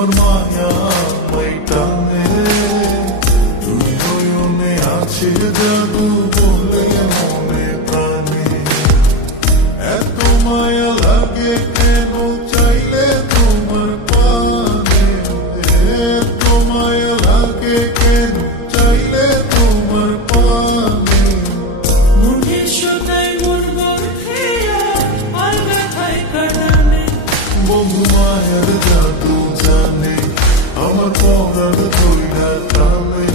তোমার মায়া মাই টানে, তুই নয়নে আছে জাদু বলে মনে প্রাণে। এত মায়া লাগে কেন চাইলে তোমার পানে, এত মায়া লাগে কেন চাইলে তোমার পানে। মনের সুতায় মন বর্ষিয়া আলগা খায় কাটানে, বন্ধু মায়ার জাদু জানে আমার পরার ধইরা টানে।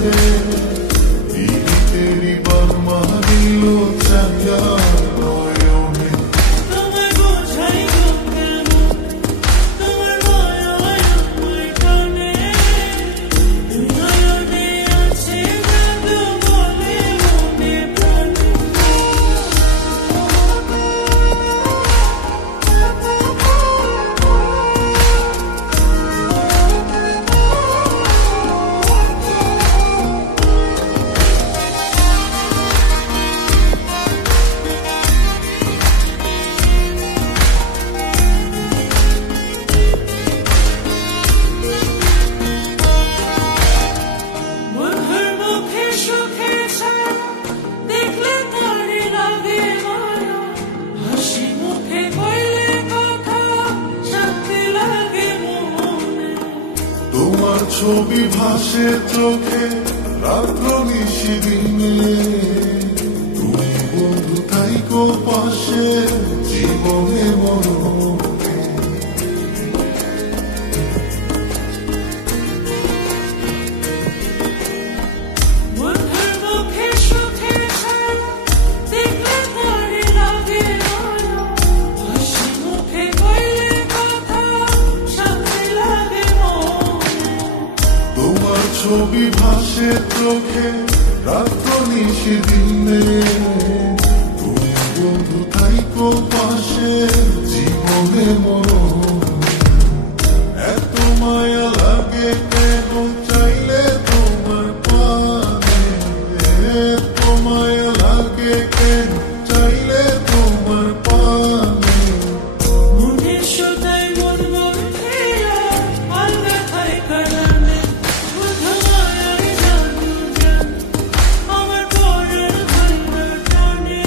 তেরি বার্মা দিল চাইয়া নয়নে, তোমায় বোঝাই গো কেন তোমার মায়া আমায় টানে। দুই নয়নে আছে জাদু বলে মনে প্রাণে। বন্ধুর মুখে সুখের ছায়া দেখলে তারে লাগে মায়া, হাসি মুখে কইলে কথা শান্তি লাগে মনে। তোমার ছবি ভাসে চোখে রাত্র নিশিদিনে, তুমি বন্ধু থাইকো পাশে জীবনে মরণে। বন্ধুর মুখে সুখের ছায়া দেখলে তারে লাগে মায়া, হাসি মুখে কইলে কথা শান্তি লাগে মনে। তোমার ছবি ভাসে চোখে রাত্র নিশিদিনে, তুমি বন্ধু থাইকো পাশে জীবনে মরণে। এত মায়া লাগে কেন চাইলে তোমার পানে, এত মায়া লাগে কেন চাইলে তোমার পানে। মনের সুতায় মন বর্ষিয়া আলগা খায় কাটানে, শুধু মায়ার জাদু জানে আমার পরার ধইরা টানে।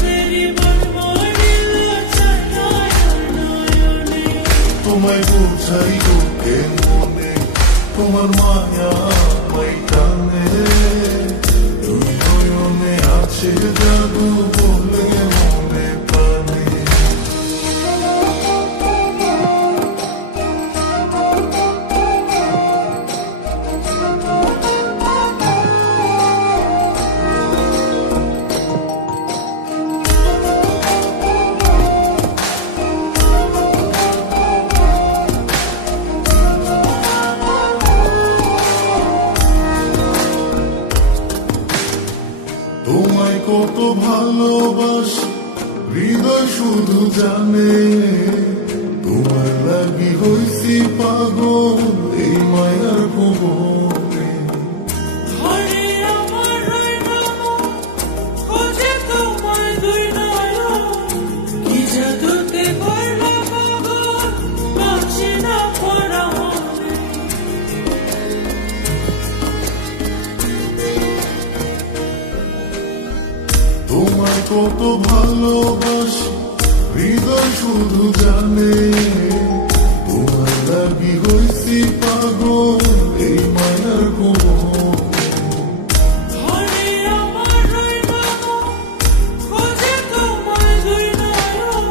তেরি বার্মা দিল চাইয়া নয়নে, তোমায় বোঝাই গো মনে তোমার মায়া মাই টানে, তুই নয়নে আছে জাদু বলে মনে প্রাণে। তোমায় কত ভালোবাসি হৃদয় শুধু জানে, তোমার লাগি হইছি পাগল এই মায়ার ভুবনে। ঘরে আমার রইলো মন, খোঁজে তোমায় দুই নয়ন। কি জাদুতে করলা পাগল, বাঁচি না পরা মনে। তোমায় কত ভালোবাসি হৃদয় শুধু জানে, তোমার লাগি হইছি পাগল এই মায়ার ভুবনে। ঘরে আমার রইলো মন, খোঁজে তোমায় দুই নয়ন।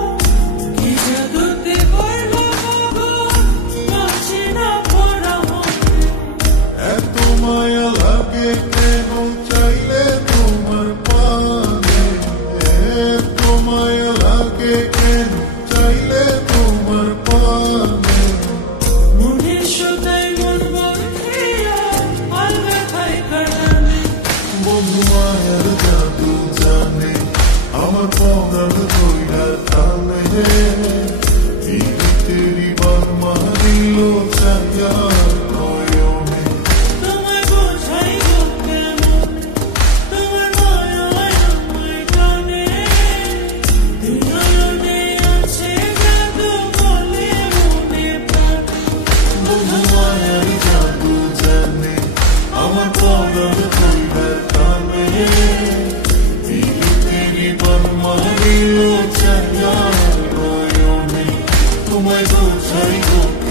কি জাদুতে করলা পাগল, বাঁচি না পরা মনে। এত মায়া লাগে কেন চাইলে তোমার পানে, এত মায়া লাগে কেন চাইলে তোমার পানে। মনের সুতায় মন বর্ষিয়া আলগা খায় কাটানে, বন্ধু মায়ার জাদু জানে আমার পরার ধইরা টানে। তেরি বার্মা দিল চাইয়া নয়নে, তোমায় বোঝাই গো কেন তোমার মায়া আমায় টানে। দুই নয়নে আছে জাদু বলে মনে প্রাণে। তোমায় বোঝাই গো